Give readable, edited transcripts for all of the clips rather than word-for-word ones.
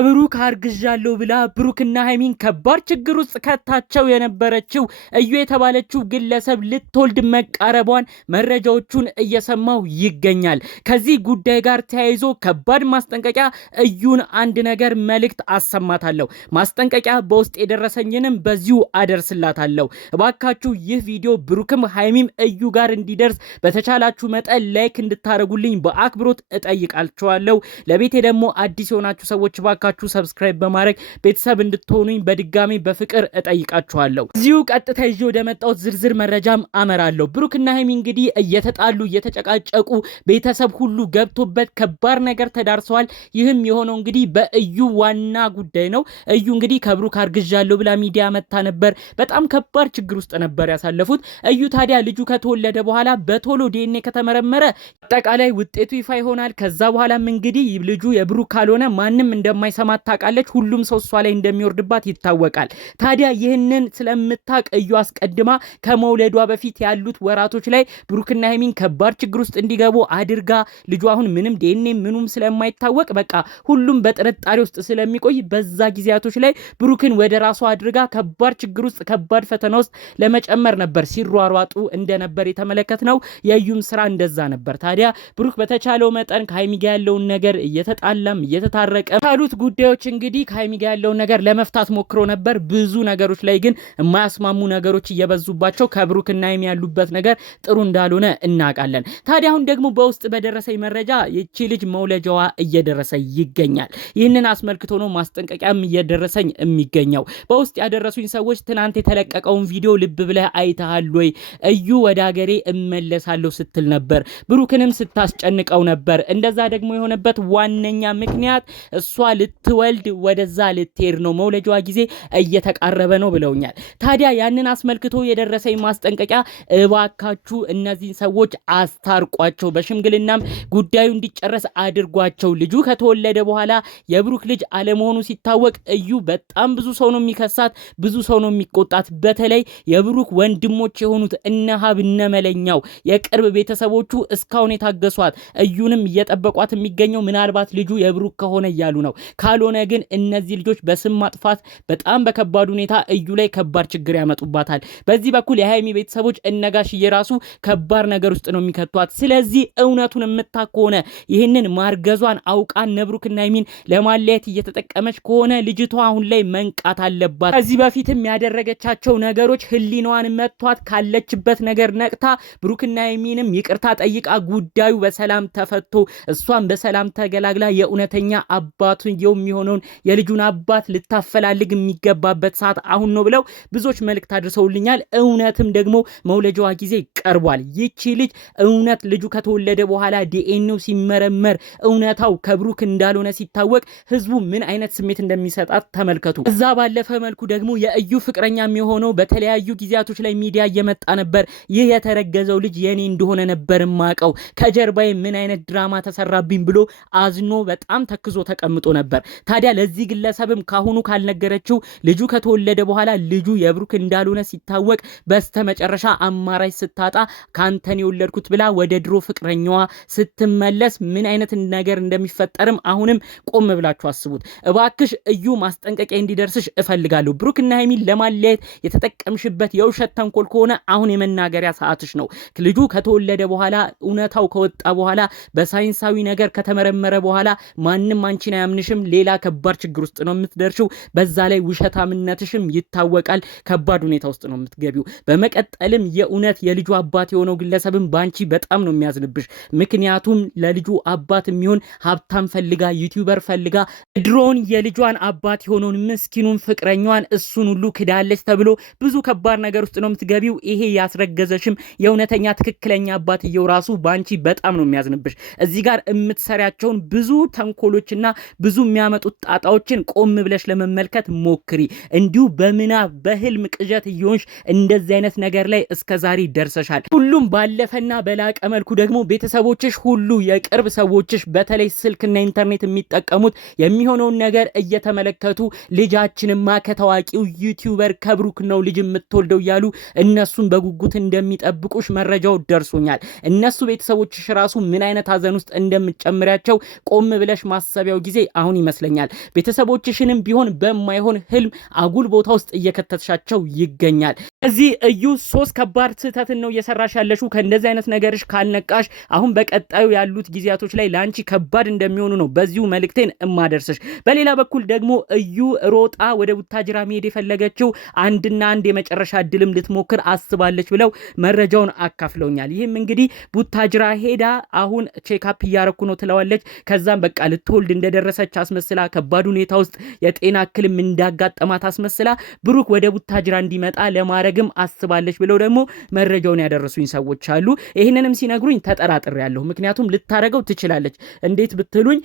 ከብሩክ አርግዣለሁ ብላ ብሩክና ሃይሚን ከባድ ችግር ውስጥ ከታቸው የነበረችው እዩ የተባለችው ግለሰብ ልትወልድ መቃረቧን መረጃዎቹን እየሰማው ይገኛል። ከዚህ ጉዳይ ጋር ተያይዞ ከባድ ማስጠንቀቂያ እዩን አንድ ነገር መልእክት አሰማታለሁ። ማስጠንቀቂያ በውስጥ የደረሰኝንም በዚሁ አደርስላታለሁ። እባካችሁ ይህ ቪዲዮ ብሩክም ሃይሚም እዩ ጋር እንዲደርስ በተቻላችሁ መጠን ላይክ እንድታረጉልኝ በአክብሮት እጠይቃችኋለሁ። ለቤቴ ደግሞ አዲስ የሆናችሁ ሰዎች ባካችሁ ሰብስክራይብ በማድረግ ቤተሰብ እንድትሆኑኝ በድጋሚ በፍቅር እጠይቃችኋለሁ። እዚሁ ቀጥታ ይዤ ወደ መጣሁት ዝርዝር መረጃም አመራለሁ። ብሩክና ሃይሚ እንግዲህ እየተጣሉ እየተጨቃጨቁ ቤተሰብ ሁሉ ገብቶበት ከባድ ነገር ተዳርሰዋል። ይህም የሆነው እንግዲህ በእዩ ዋና ጉዳይ ነው። እዩ እንግዲህ ከብሩክ አርግዣለሁ ብላ ሚዲያ መታ ነበር። በጣም ከባድ ችግር ውስጥ ነበር ያሳለፉት። እዩ ታዲያ ልጁ ከተወለደ በኋላ በቶሎ ዲኤንኤ ከተመረመረ አጠቃላይ ውጤቱ ይፋ ይሆናል። ከዛ በኋላም እንግዲህ ልጁ የብሩክ ካልሆነ ማንም እንደማይሰማት ታውቃለች። ሁሉም ሰው እሷ ላይ እንደሚወርድባት ይታወቃል። ታዲያ ይህንን ስለምታውቅ እዩ አስቀድማ ከመውለዷ በፊት ያሉት ወራቶች ላይ ብሩክና ሃይሚን ከባድ ችግር ውስጥ እንዲገቡ አድርጋ ልጁ አሁን ምንም ዲኤንኤ ምኑም ስለማይታወቅ በቃ ሁሉም በጥርጣሬ ውስጥ ስለሚቆይ በዛ ጊዜያቶች ላይ ብሩክን ወደ ራሷ አድርጋ ከባድ ችግር ውስጥ ከባድ ፈተና ውስጥ ለመጨመር ነበር ሲሯሯጡ እንደነበር የተመለከትነው። የእዩም ስራ እንደዛ ነበር። ታዲያ ብሩክ በተቻለው መጠን ከሃይሚ ጋር ያለውን ነገር እየተጣላም እየተታረቀ ካሉት ጉዳዮች እንግዲህ ከሃይሚ ጋር ያለውን ነገር ለመፍታት ሞክሮ ነበር። ብዙ ነገሮች ላይ ግን የማያስማሙ ነገሮች እየበዙባቸው ከብሩክና ሃይሚ ያሉበት ነገር ጥሩ እንዳልሆነ እናውቃለን። ታዲያ አሁን ደግሞ በውስጥ በደረሰኝ መረጃ ይቺ ልጅ መውለጃዋ እየደረሰ ይገኛል። ይህንን አስመልክቶ ነው ማስጠንቀቂያም እየደረሰኝ የሚገኘው። በውስጥ ያደረሱኝ ሰዎች ትናንት የተለቀቀውን ቪዲዮ ልብ ብለህ አይተሃል ወይ? እዩ ወደ ሀገሬ እመለሳለሁ ስትል ነበር። ብሩክንም ስታስጨንቀው ነበር። እንደዛ ደግሞ የሆነበት ዋነኛ ምክንያት እሷ ልትወልድ ወደዛ ልትሄድ ነው፣ መውለጃዋ ጊዜ እየተቃረበ ነው ብለውኛል። ታዲያ ያንን አስመልክቶ የደረሰኝ ማስጠንቀቂያ እባካችሁ እነዚህን ሰዎች አስታርቋቸው፣ በሽምግልናም ጉዳዩ እንዲጨረስ አድርጓቸው። ልጁ ከተወለደ በኋላ የብሩክ ልጅ አለመሆኑ ሲታወቅ እዩ በጣም ብዙ ሰው ነው የሚከሳት፣ ብዙ ሰው ነው የሚቆጣት። በተለይ የብሩክ ወንድሞች የሆኑት እነ ሀብ እነ መለኛው የቅርብ ቤተሰቦቹ እስካሁን የታገሷት እዩንም እየጠበቋት የሚገኘው ምናልባት ልጁ የብሩክ ከሆነ እያሉ ነው። ካልሆነ ግን እነዚህ ልጆች በስም ማጥፋት በጣም በከባድ ሁኔታ እዩ ላይ ከባድ ችግር ያመጡባታል። በዚህ በኩል የሃይሚ ቤተሰቦች እነጋሽዬ ራሱ ከባድ ነገር ውስጥ ነው የሚከቷት። ስለዚህ እውነቱን የምታውቅ ከሆነ ይህንን ማርገዟን አውቃ ነብሩክና ሃይሚን ለማለያየት እየተጠቀመች ከሆነ ልጅቷ አሁን ላይ መንቃት አለባት። ከዚህ በፊትም ያደረገቻቸው ነገሮች ህሊናዋን መጥቷት ካለችበት ነገር ነቅታ ብሩክና ሃይሚንም ይቅርታ ጠይቃ ጉዳዩ በሰላም ተፈቶ እሷን በሰላም ተገላግላ የእውነተኛ አባቱ የሚሆነውን የልጁን አባት ልታፈላልግ የሚገባበት ሰዓት አሁን ነው ብለው ብዙዎች መልእክት አድርሰውልኛል። እውነትም ደግሞ መውለጃዋ ጊዜ ቀርቧል። ይቺ ልጅ እውነት ልጁ ከተወለደ በኋላ ዲኤንኤው ሲመረመር እውነታው ከብሩክ እንዳልሆነ ሲታወቅ ህዝቡ ምን አይነት ስሜት እንደሚሰጣት ተመልከቱ። እዛ ባለፈ መልኩ ደግሞ የእዩ ፍቅረኛ የሚሆነው በተለያዩ ጊዜያቶች ላይ ሚዲያ እየመጣ ነበር። ይህ የተረገዘው ልጅ የኔ እንደሆነ ነበር ማቀው፣ ከጀርባዬ ምን አይነት ድራማ ተሰራብኝ ብሎ አዝኖ በጣም ተክዞ ተቀምጦ ነበር። ታዲያ ለዚህ ግለሰብም ካሁኑ ካልነገረችው ልጁ ከተወለደ በኋላ ልጁ የብሩክ እንዳልሆነ ሲታወቅ በስተመጨረሻ አማራጭ ስታጣ ካንተን የወለድኩት ብላ ወደ ድሮ ፍቅረኛዋ ስትመለስ ምን አይነት ነገር እንደሚፈጠርም አሁንም ቆም ብላችሁ አስቡት። እባክሽ እዩ ማስጠንቀቂያ እንዲደርስሽ እፈልጋለሁ። ብሩክና ሃይሚን ለማለያየት የተጠቀምሽበት የውሸት ተንኮል ከሆነ አሁን የመናገሪያ ሰዓትሽ ነው። ልጁ ከተወለደ በኋላ እውነታው ከወጣ በኋላ በሳይንሳዊ ነገር ከተመረመረ በኋላ ማንም አንቺን አያምንሽም። ሌላ ከባድ ችግር ውስጥ ነው የምትደርሽው። በዛ ላይ ውሸታምነትሽም ይታወቃል። ከባድ ሁኔታ ውስጥ ነው የምትገቢው። በመቀጠልም የእውነት የልጁ አባት የሆነው ግለሰብም ባንቺ በጣም ነው የሚያዝንብሽ። ምክንያቱም ለልጁ አባት የሚሆን ሀብታም ፈልጋ ዩቲዩበር ፈልጋ ድሮን የልጇን አባት የሆነውን ምስኪኑን ፍቅረኛዋን እሱን ሁሉ ክዳለች ተብሎ ብዙ ከባድ ነገር ውስጥ ነው የምትገቢው። ይሄ ያስረገዘሽም የእውነተኛ ትክክለኛ አባትየው ራሱ ባንቺ በጣም ነው የሚያዝንብሽ። እዚህ ጋር የምትሰሪያቸውን ብዙ ተንኮሎችና ብዙ የሚያመጡት ጣጣዎችን ቆም ብለሽ ለመመልከት ሞክሪ። እንዲሁ በምናብ በህልም ቅዠት እየሆንሽ እንደዚህ አይነት ነገር ላይ እስከዛሬ ደርሰሻል። ሁሉም ባለፈና በላቀ መልኩ ደግሞ ቤተሰቦችሽ ሁሉ የቅርብ ሰዎችሽ በተለይ ስልክና ኢንተርኔት የሚጠቀሙት የሚሆነውን ነገር እየተመለከቱ ልጃችንማ ከታዋቂው ዩቲዩበር ከብሩክ ነው ልጅ የምትወልደው እያሉ እነሱን በጉጉት እንደሚጠብቁሽ መረጃው ደርሶኛል። እነሱ ቤተሰቦችሽ ራሱ ምን አይነት ሀዘን ውስጥ እንደምትጨምሪያቸው ቆም ብለሽ ማሰቢያው ጊዜ አሁን ይመስለኛል። ቤተሰቦችሽንም ቢሆን በማይሆን ህልም አጉል ቦታ ውስጥ እየከተትሻቸው ይገኛል። እዚህ እዩ 3 ከባድ ስህተትን ነው እየሰራሽ ያለሽው። ከእንደዚህ አይነት ነገርሽ ካልነቃሽ አሁን በቀጣዩ ያሉት ጊዜያቶች ላይ ላንቺ ከባድ እንደሚሆኑ ነው በዚሁ መልእክቴን እማደርስሽ። በሌላ በኩል ደግሞ እዩ ሮጣ ወደ ቡታጅራ መሄድ የፈለገችው አንድና አንድ የመጨረሻ እድልም ልትሞክር አስባለች ብለው መረጃውን አካፍለውኛል። ይህም እንግዲህ ቡታጅራ ሄዳ አሁን ቼክአፕ እያረኩ ነው ትለዋለች። ከዛም በቃ ልትወልድ እንደደረሰች አስመስላ ከባድ ሁኔታ ውስጥ የጤና እክልም እንዳጋጠማት አስመስላ ብሩክ ወደ ቡታጅራ እንዲመጣ ለማድረግም አስባለች ብለው ደግሞ መረጃውን ያደረሱኝ ሰዎች አሉ። ይህንንም ሲነግሩኝ ተጠራጥሬያለሁ። ምክንያቱም ልታረገው ትችላለች። እንዴት ብትሉኝ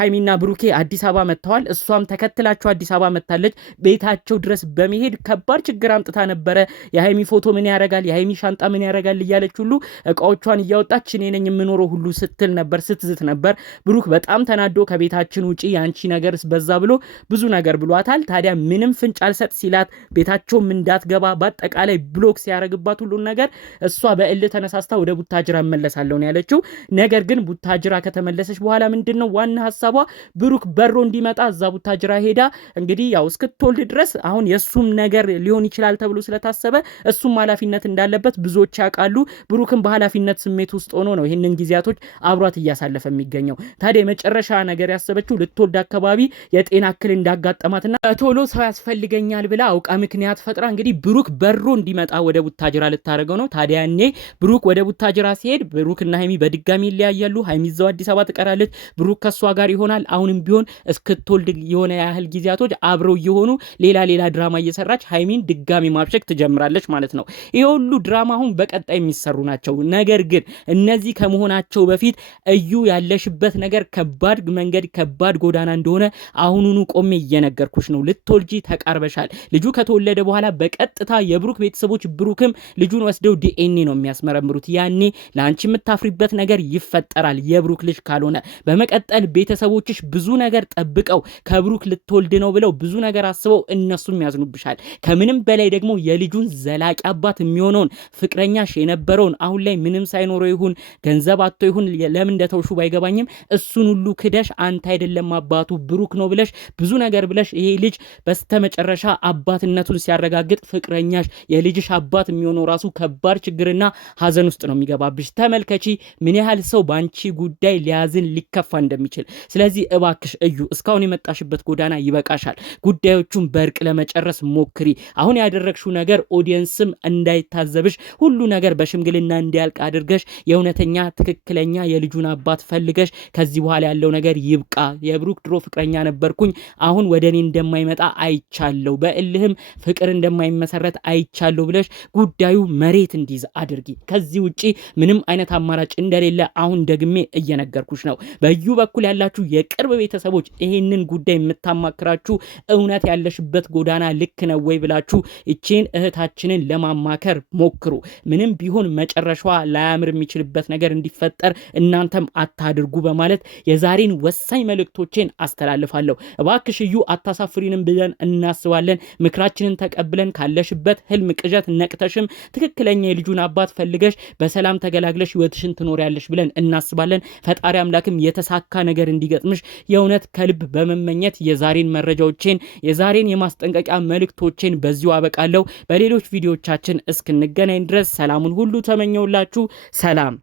ሃይሚና ብሩኬ አዲስ አበባ መጥተዋል። እሷም ተከትላቸው አዲስ አበባ መጣለች። ቤታቸው ድረስ በመሄድ ከባድ ችግር አምጥታ ነበረ። የሃይሚ ፎቶ ምን ያረጋል፣ የሃይሚ ሻንጣ ምን ያረጋል እያለች ሁሉ እቃዎቿን እያወጣች እኔ ነኝ የምኖረው ሁሉ ስትል ነበር፣ ስትዝት ነበር። ብሩክ በጣም ተናዶ ከቤታችን ውጪ ያንቺ ነገርስ በዛ ብሎ ብዙ ነገር ብሏታል። ታዲያ ምንም ፍንጭ አልሰጥ ሲላት ቤታቸውም እንዳትገባ በአጠቃላይ ብሎክ ሲያረግባት ሁሉን ነገር እሷ በእልህ ተነሳስታ ወደ ቡታጅራ እመለሳለሁ ነው ያለችው። ነገር ግን ቡታጅራ ከተመለሰች በኋላ ምንድነው ዋና ሐሳቧ ብሩክ በሮ እንዲመጣ እዛ ቡታጅራ ሄዳ እንግዲህ ያው እስክትወልድ ድረስ አሁን የሱም ነገር ሊሆን ይችላል ተብሎ ስለታሰበ እሱም ኃላፊነት እንዳለበት ብዙዎች ያውቃሉ። ብሩክም በኃላፊነት ስሜት ውስጥ ሆኖ ነው ይሄንን ጊዜያቶች አብሯት እያሳለፈ የሚገኘው። ታዲያ የመጨረሻ ነገር ያሰበችው ልትወልድ አካባቢ የጤና እክል እንዳጋጠማትና ቶሎ ሰው ያስፈልገኛል ብላ አውቃ ምክንያት ፈጥራ እንግዲህ ብሩክ በሮ እንዲመጣ ወደ ቡታጅራ ልታረገው ነው። ታዲያ እኔ ብሩክ ወደ ቡታጅራ ሲሄድ ብሩክና ሃይሚ በድጋሚ ይለያያሉ። ሃይሚ እዛው አዲስ አበባ ትቀራለች። ብሩክ ከሷ ጋር ይሆናል። አሁንም ቢሆን እስክትወልድ የሆነ ያህል ጊዜያቶች አብረው እየሆኑ ሌላ ድራማ እየሰራች ሃይሚን ድጋሚ ማብሸክ ትጀምራለች ማለት ነው። ይሄ ሁሉ ድራማ አሁን በቀጣይ የሚሰሩ ናቸው። ነገር ግን እነዚህ ከመሆናቸው በፊት እዩ ያለሽበት ነገር ከባድ መንገድ ከባድ ጎዳና እንደሆነ አሁኑኑ ቆሜ እየነገርኩሽ ነው። ልትወልጂ ተቃርበሻል። ልጁ ከተወለደ በኋላ በቀጥታ የብሩክ ቤተሰቦች ብሩክም ልጁን ወስደው ዲኤንኤ ነው የሚያስመረምሩት። ያኔ ለአንቺ የምታፍሪበት ነገር ይፈጠራል የብሩክ ልጅ ካልሆነ። በመቀጠል ቤተሰቦችሽ ብዙ ነገር ጠብቀው ከብሩክ ልትወልድ ነው ብለው ብዙ ነገር አስበው እነሱም ያዝኑብሻል። ከምንም በላይ ደግሞ የልጁን ዘላቂ አባት የሚሆነውን ፍቅረኛሽ የነበረውን አሁን ላይ ምንም ሳይኖረው ይሁን ገንዘብ አጥቶ ይሁን ለምን እንደተውሹ ባይገባኝም እሱን ሁሉ ክደሽ አንተ አይደለም አባቱ ብሩክ ነው ብለሽ ብዙ ነገር ብለሽ ይሄ ልጅ በስተመጨረሻ አባትነቱን ሲያረጋግጥ ፍቅረኛሽ የልጅሽ አባት የሚሆነው ራሱ ከባድ ችግርና ሀዘን ውስጥ ነው የሚገባብሽ። ተመልከቺ ምን ያህል ሰው ባንቺ ጉዳይ ሊያዝን ሊከፋ እንደሚችል። ስለዚህ እባክሽ እዩ እስካሁን የመጣሽበት ጎዳና ይበቃሻል። ጉዳዮቹን በእርቅ ለመጨረስ ሞክሪ። አሁን ያደረግሽው ነገር ኦዲየንስም እንዳይታዘብሽ ሁሉ ነገር በሽምግልና እንዲያልቅ አድርገሽ የእውነተኛ ትክክለኛ የልጁን አባት ፈልገሽ ከዚህ በኋላ ያለው ነገር ይብቃ። የብሩክ ድሮ ፍቅረኛ ነበርኩኝ አሁን ወደ እኔ እንደማይመጣ አይቻለሁ፣ በእልህም ፍቅር እንደማይመሰረት አይቻለሁ ብለሽ ጉዳዩ መሬት እንዲይዝ አድርጊ። ከዚህ ውጪ ምንም አይነት አማራጭ እንደሌለ አሁን ደግሜ እየነገርኩሽ ነው። በዩ በኩል ያላችሁ የቅርብ ቤተሰቦች ይሄንን ጉዳይ የምታማክራችሁ እውነት ያለሽበት ጎዳና ልክ ነው ወይ ብላችሁ እቺን እህታችንን ለማማከር ሞክሩ። ምንም ቢሆን መጨረሻዋ ላያምር የሚችልበት ነገር እንዲፈጠር እናንተም አታድርጉ በማለት የዛሬን ወሳኝ መልእክቶችን አስተላልፋለሁ። እባክሽ እዩ አታሳፍሪንም ብለን እናስባለን። ምክራችንን ተቀብለን ካለሽበት ህልም ቅዠት ነቅተሽም ትክክለኛ የልጁን አባት ፈልገሽ በሰላም ተገላግለሽ ህይወትሽን ትኖሪያለሽ ብለን እናስባለን። ፈጣሪ አምላክም የተሳካ ነገር እንዲገጥምሽ የእውነት ከልብ በመመኘት የዛሬን መረጃዎችን የዛሬን የማስጠንቀቂያ መልእክቶችን በዚሁ አበቃለሁ። በሌሎች ቪዲዮዎቻችን እስክንገናኝ ድረስ ሰላሙን ሁሉ ተመኘውላችሁ። ሰላም።